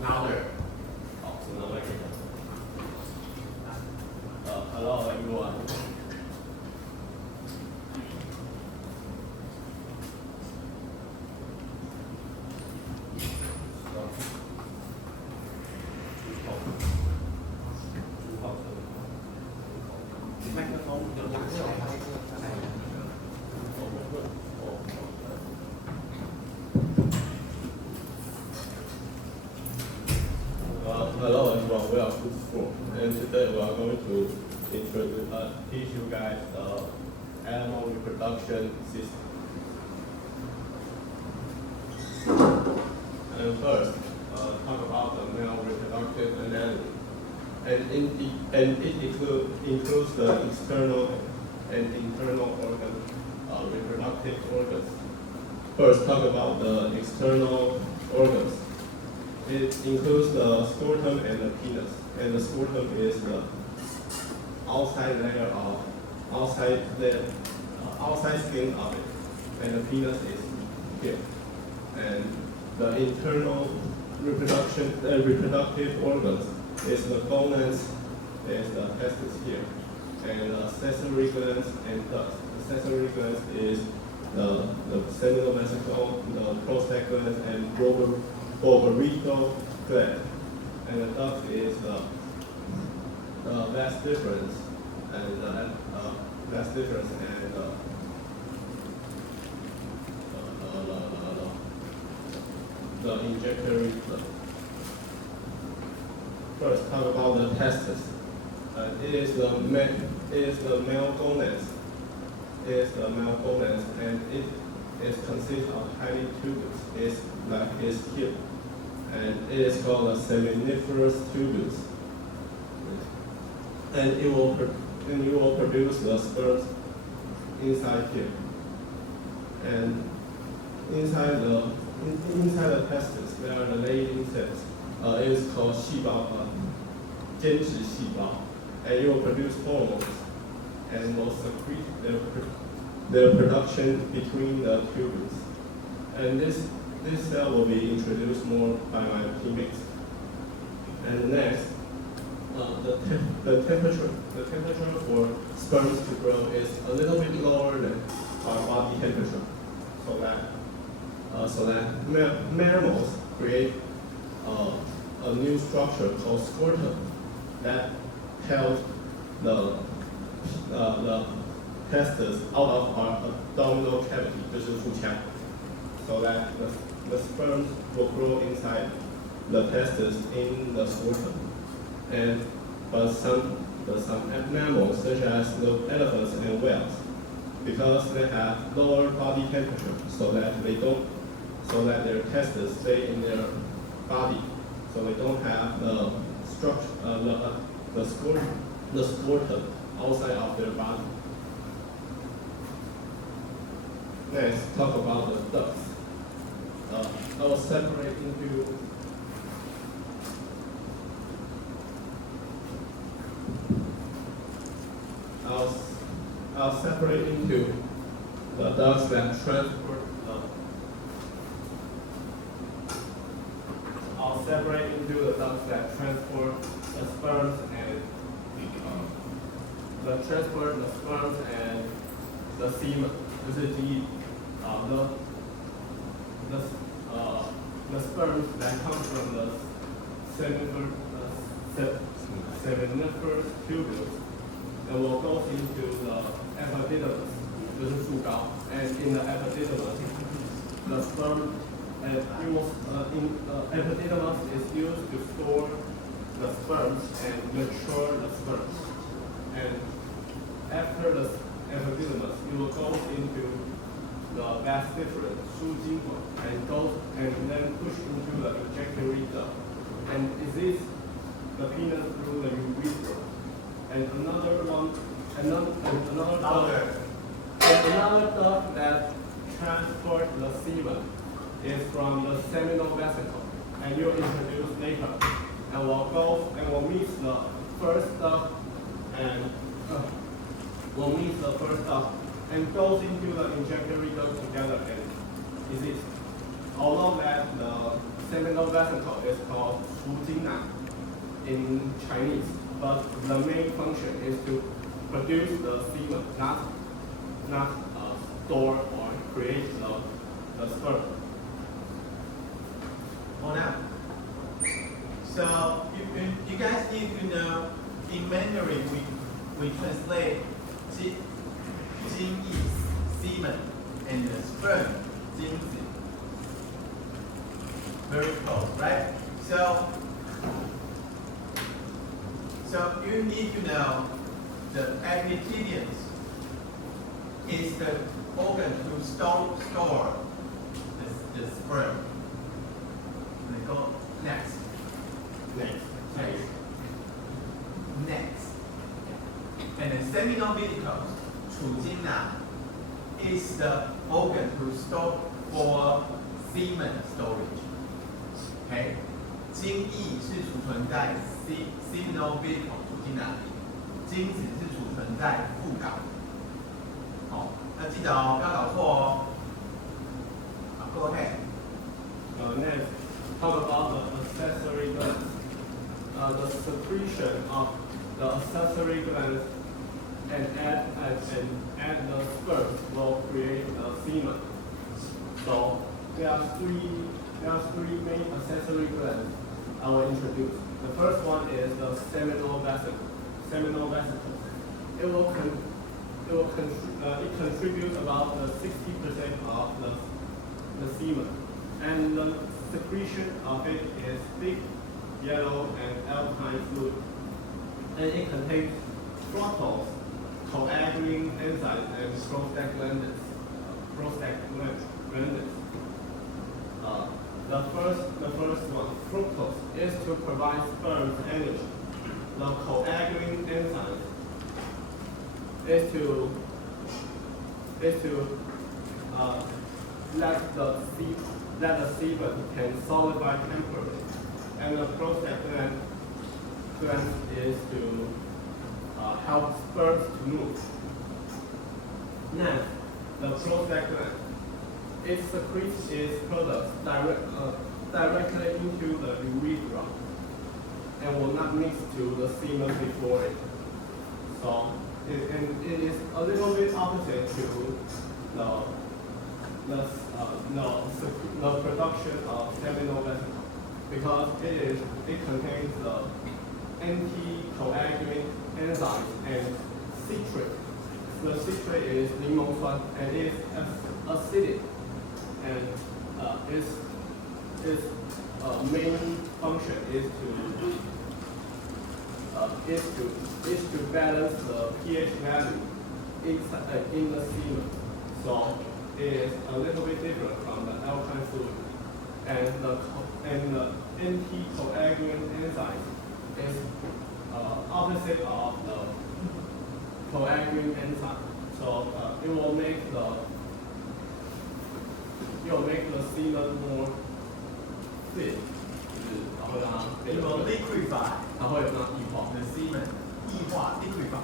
louder. 好，只能会hello everyone. Hello everyone, we are Group 4, and today we are going to teach you guys the animal reproduction system. And first, talk about the male reproductive anatomy. And it includes the external and internal reproductive organs. First, talk about the external organs. It includes the scrotum and the penis. And the scrotum is the outside layer of outside skin of it, and the penis is here. And the internal reproductive organs is the gonads, is the testes here, and the accessory glands and ducts. The accessory glands is the seminal vesicle, the prostate gland, and ovarital gland, and the duct is the vas deferens, and vas deferens and the injectory duct. First, talk about the testes. It is the male gonads. It is the male gonads, and it consists of tiny tubules. It's like it's here, and it is called a seminiferous tubules. And it will produce the sperms inside here. And inside the testes, there are the laying cells. It is called 细胞, 间质细胞, and it will produce hormones and will secrete their production between the tubules. And this cell will be introduced more by my teammates. And next, the temperature for sperms to grow is a little bit lower than our body temperature, so that mammals create a new structure called scrotum that held the testes out of our abdominal cavity, 就是腹腔, so that the sperms will grow inside the testes in the scrotum. But some mammals, such as the elephants and whales, because they have lower body temperature, so that their testes stay in their body, so they don't have the structure, the scrotum outside of their body. Next, talk about the ducts. I will separate into I'll separate into the ducts that transport. I'll separate into the ducts that transport the sperms and the semen. 就是基the sperms that come from the seminiferous tubules and will go into the epididymis, 就是树膏, and in the epididymis, the sperm epididymis is used to store the sperms and mature the sperms. And after the epididymis, it will go into the vas deferens, 输精管, and then push into the injectory duct. And is this the penis through the urethra? And another duct that transports the semen is from the seminal vesicle, and you'll introduce later. And we'll mix the first duct and goes into the injectory duct together. And is it although that the seminal vesicle is called 除精囊 in Chinese, but the main function is to produce the semen, not store or create the sperm. Hold on. So you guys need to know in Mandarin we translate 精液 semen and the sperm 精子. Very close, right? So you need to know the epithelium is the organ to store the sperm. We go next. Next. And the seminal ventricles, 储精囊, is the organ to store for semen storage. Okay? 精液是储存在 seminal ventricle 储精囊里，精子是储存在附睾。好，要记得哦，不要搞错哦。好 ，Go ahead. Next, talk about the accessory glands. The secretion of the accessory glands and add the sperm will create the semen. So there are three main accessory glands I will introduce. The first one is the seminal vesicle. It contributes about 60% of the semen, and the secretion of it is thick, yellow, and alkaline fluid, and it contains fructose, coagulating enzymes, and prostaglandins. The first one, fructose, is to provide sperm energy. The coagulating enzyme is to let the semen can solidify temporarily, and the prostaglandin is to help sperms to move. Next, the prostaglandin. It secretes its products directly into the urethra and will not mix to the semen before it. So it is a little bit opposite to the production of seminal vesicle, because it contains the anticoagulant enzymes and citrate. The citrate is 柠檬酸 and is acidic, and its main function is to balance the pH value in the semen. So it is a little bit different from the alkaline fluid, and the anticoagulant enzyme is opposite of the coagulant enzyme. So it will make the semen more thick. It will liquefy. 它会让它液化。 The semen 液化 liquefy.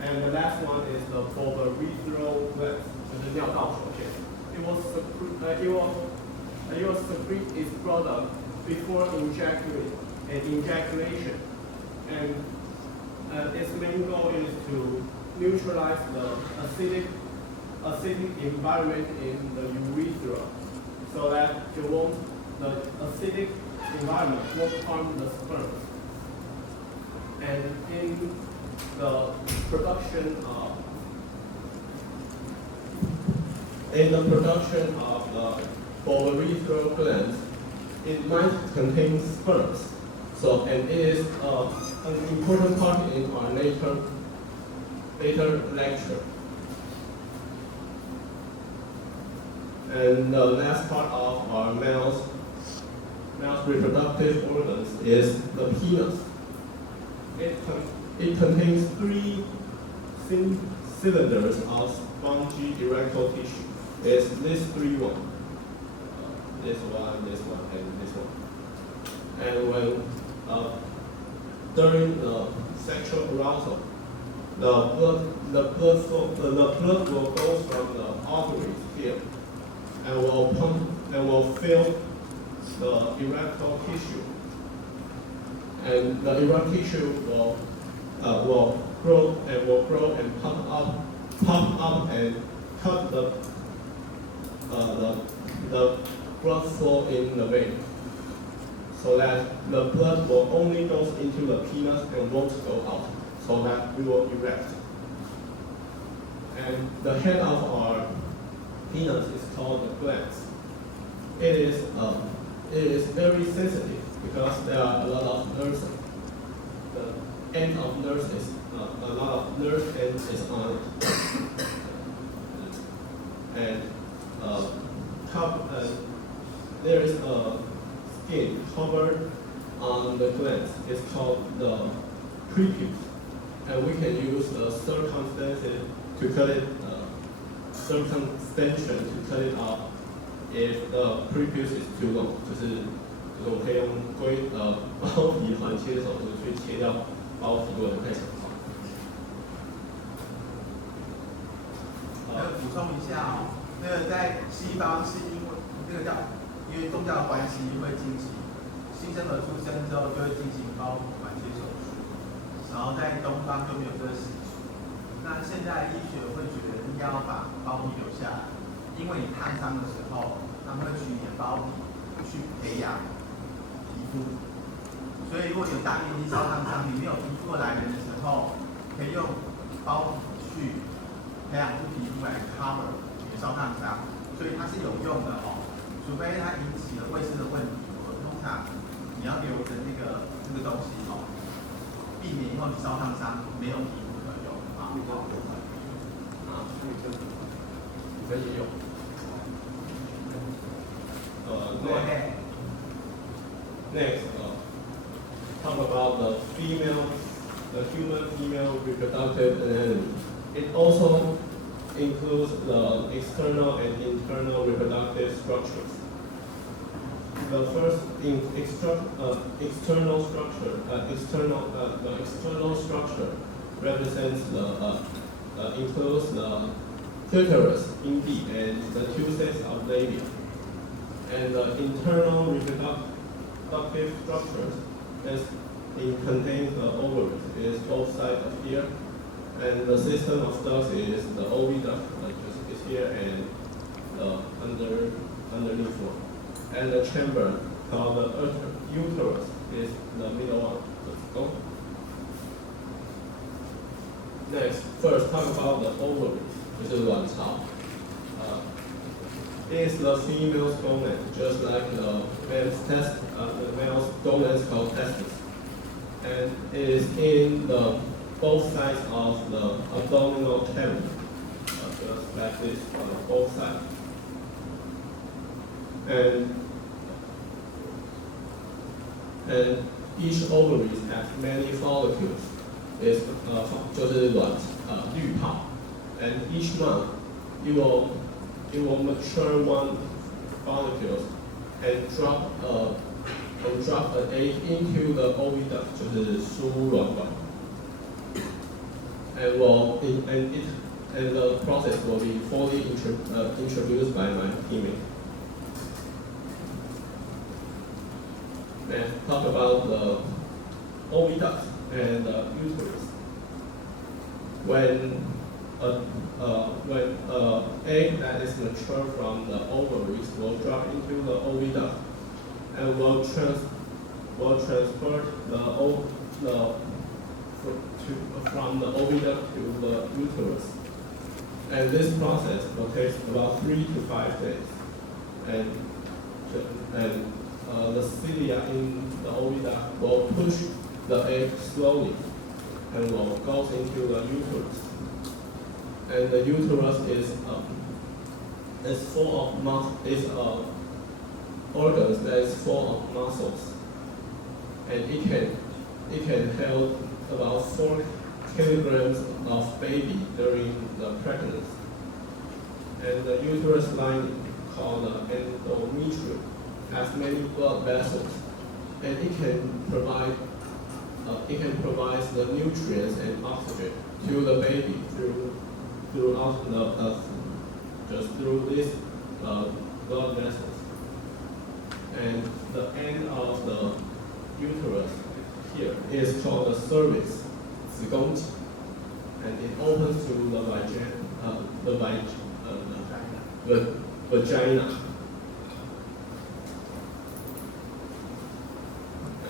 And the last one is the bulbourethral gland, 就是尿道球腺。It will secrete its product before ejaculation, and its main goal is to neutralize the acidic environment in the urethra, so that the acidic environment won't harm the sperm. And in the production of the bulbourethral gland, it might contain sperms. So, and it is an important part in our later lecture. And the last part of our male's reproductive organs is the penis. It contains 3 thin cylinders of spongy erectile tissue. It's this 3 one. This one, and this one. And when during the sexual arousal, the blood will go from the arteries here and will pump and will fill the erectile tissue. And the erect tissue will grow and pump up and cut the blood flow in the vein, so that the blood will only go into the penis and won't go out, so that we will erect. And the head of our penis is called the glans. It is very sensitive because there are a lot of nerves. The end of nerves is a lot of nerve ends is on it, and there is a skin covered on the glands. It's called the prepuce, and we can use the circumcision to cut it, circumcision to cut it off if the prepuce is too long. 就是我们可以用包皮环切手术去切掉包皮，如果太长的话。补充一下哦，那个在西方是因为因为宗教关系会进行新生儿出生之后就会进行包皮环切手术，然后在东方就没有这个习俗。那现在医学会觉得应该要把包皮留下来，因为你烫伤的时候，他们会取你的包皮去培养皮肤，所以如果你有大面积烧烫伤，你没有皮肤的来源的时候，可以用包皮去培养出皮肤来 cover 你的烧烫伤，所以它是有用的哦。除非它引起了卫生的问题，通常你要留着这个东西哦，避免以后你烧烫伤没有皮肤可用啊。可以用。Next, talk about the human female reproductive anatomy. It also includes the external and internal reproductive structures. The first external structure represents includes the clitoris, indeed, and the two sets of labia. And the internal reproductive structures contains the ovaries. It is both sides of here, and the system of ducts is the oviduct, which is here, and underneath one. And the chamber called the uterus is the middle one. Let's go. Next, first talk about the ovaries, which is 卵巢. It is the female's gonad, just like the male's gonad is called testis, and it is in both sides of the abdominal cavity, just like this on both sides. And each ovary has many follicles. It's 就是滤泡, and each month it will mature one follicle and drop an egg into the oviduct, 就是输卵管, and the process will be fully introduced by my teammate. And talk about the oviduct and the uterus. When egg that is mature from the ovaries will drop into the oviduct and will transfer from the oviduct to the uterus. And this process will take about 3 to 5 days. And the cilia in the oviduct will push the egg slowly and will go into the uterus. And the uterus is full of organs that is full of muscles, and it can hold about 4 kilograms of baby during the pregnancy. And the uterus lining, called the endometrium, has many blood vessels, and it can provide the nutrients and oxygen to the baby throughout just through these blood vessels. and the end of the uterus here is called the cervix, 子宫颈, and it opens to the vagina.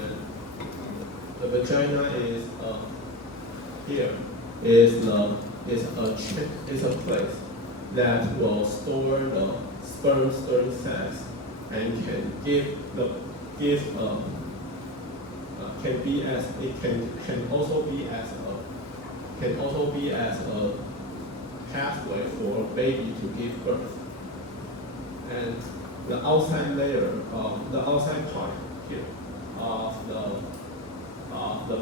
And the vagina is here is a place that will store the sperm cells and can also be as a pathway for a baby to give birth. And the outside layer of the outside part here of the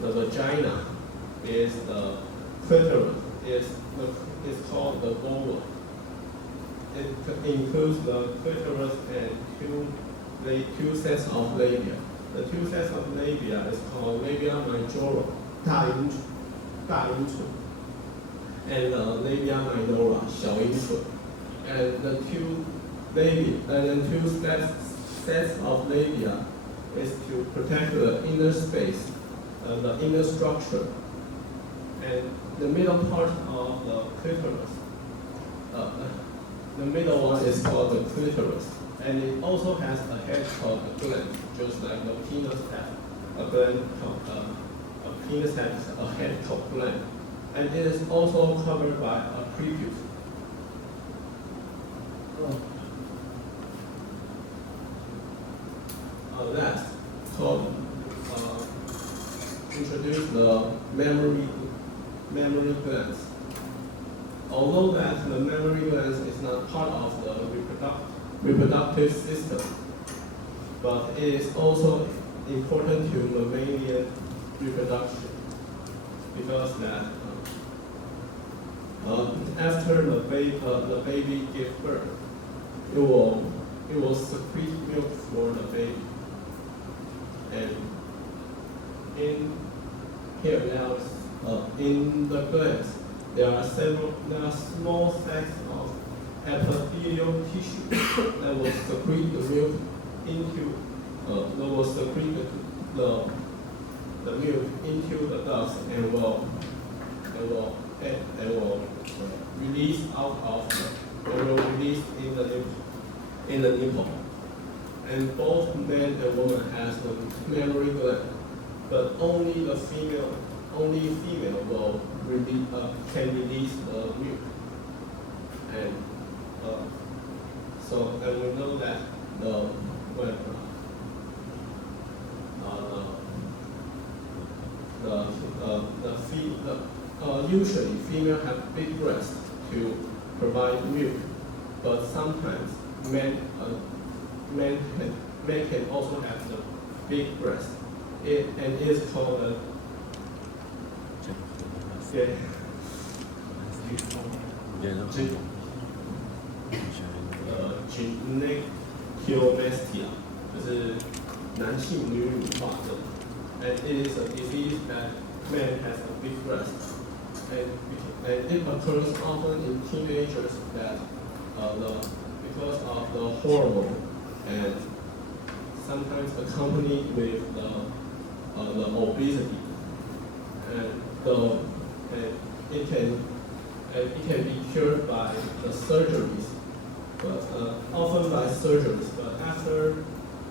vagina is the clitoris, is called the vulva. It includes the clitoris and two sets of labia. The two sets of labia is called labia majora, 大阴唇, and labia minora, 小阴唇. And the two sets of labia is to protect the inner space, the inner structure, and the middle part of the clitoris. The middle one is called the clitoris, and it also has a head called a gland, just like the penis has a gland called a penis has a head called gland, and it is also covered by a prepuce. Last, introduce the mammary glands. Although that the mammary glands is not part of the reproductive system, but it is also important to mammalian reproduction, because that after the baby gives birth, it will secrete milk for the baby. And in the glands, there are small sacs of epithelial tissue that will secrete the milk into the ducts and will release in the nipple. And both man and woman has the mammary gland, but only female will can release the milk. And and we know that usually female have big breasts to provide milk, but sometimes men can also have the big breast. It is called a gynecomastia, 就是男性女乳化症, and it is a disease that men has a big breast, and it occurs often in teenagers that because of the hormone and sometimes accompanied with the obesity, and it can be cured by the surgeries, but often by surgeries.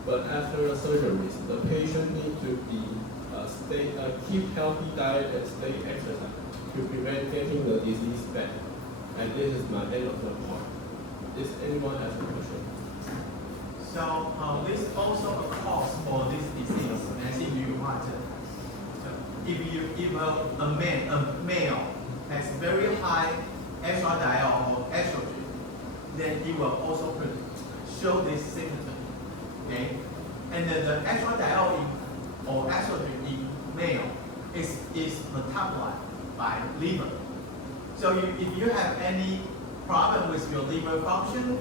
But after the surgeries, the patient needs to keep healthy diet and stay exercise to prevent getting the disease back. And this is my end of the part. Does anyone have a question? So this also a cause for this disease, 男性女乳化症. So if a male has very high estradiol or estrogen, then he will also show this symptom. Okay, and then the estradiol or estrogen in male is metabolized by liver. So if you have any problem with your liver function,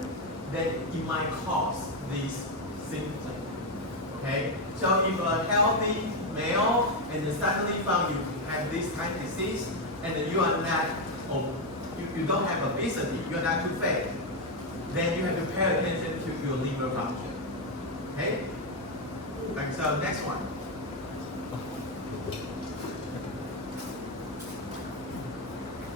then it might cause these symptoms. Okay, so if a healthy male and then suddenly found you have this kind of disease, and then you are not, or you don't have obesity, you're not too fat, then you have to pay attention to your liver function. Okay? And so next one.